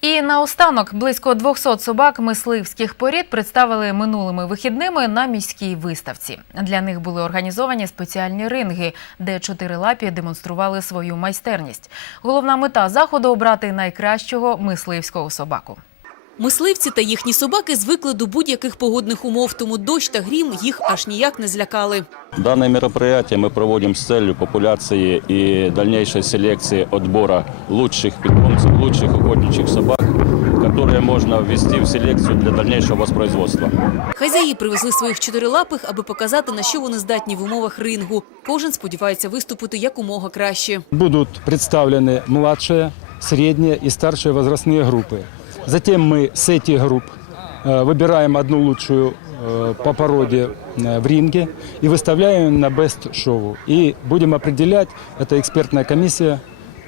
І наостанок близько 200 собак мисливських порід представили минулими вихідними на міській виставці. Для них були організовані спеціальні ринги, де чотирилапі демонстрували свою майстерність. Головна мета заходу обрати найкращого мисливського собаку. Мисливці та їхні собаки звикли до будь-яких погодних умов, тому дощ та грім їх аж ніяк не злякали. Данное мероприятие мы проводим с целью популяции и дальнейшей селекции отбора лучших питомцев, лучших охотничьих собак, которые можно ввести в селекцию для дальнейшего воспроизводства. Хазяї привезли своїх чотирилапих, аби показати, на що вони здатні в умовах рингу. Кожен сподівається виступити якомога краще. Будут представлены младшие, средние и старшие возрастные группы. Затем мы с этих групп э, выбираем одну лучшую э, по породе э, в ринге и выставляем на бест-шоу. И будем определять, эта экспертная комиссия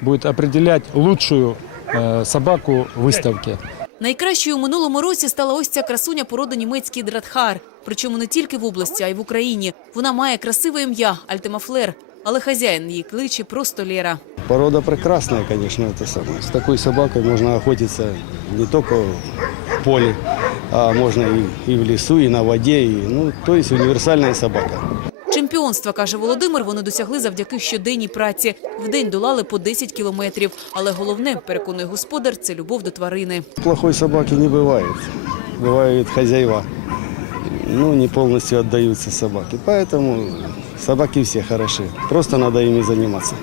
будет определять лучшую э, собаку в выставке. Найкращою у минулому році стала ось ця красуня породи німецький дратхар. Причому не тільки в області, а й в Україні. Вона має красиве ім'я Альтема Флер. Але хазяїн її кличе просто Лєра. Порода прекрасная, конечно, это самое. С такой собакой можно охотиться не только в поле, а можно и, и в лесу, и на воде. И, ну, то есть универсальная собака. Чемпіонства, каже Володимир, вони досягли завдяки щоденній праці. Вдень долали по 10 кілометрів. Але головне, переконує господар, це любов до тварини. Плохой собаки не бывает. Бывают хозяева. Ну, не полностью отдаются собаке. Поэтому собаки все хороши. Просто надо ими заниматься.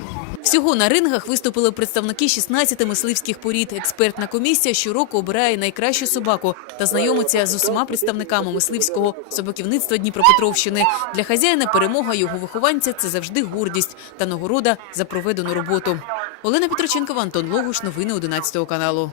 Всього на рингах виступили представники 16 мисливських порід. Експертна комісія щороку обирає найкращу собаку та знайомиться з усіма представниками мисливського собаківництва Дніпропетровщини. Для хазяїна перемога його вихованця це завжди гордість та нагорода за проведену роботу. Олена Петроченкова, Антон Логуш. Новини 11 каналу.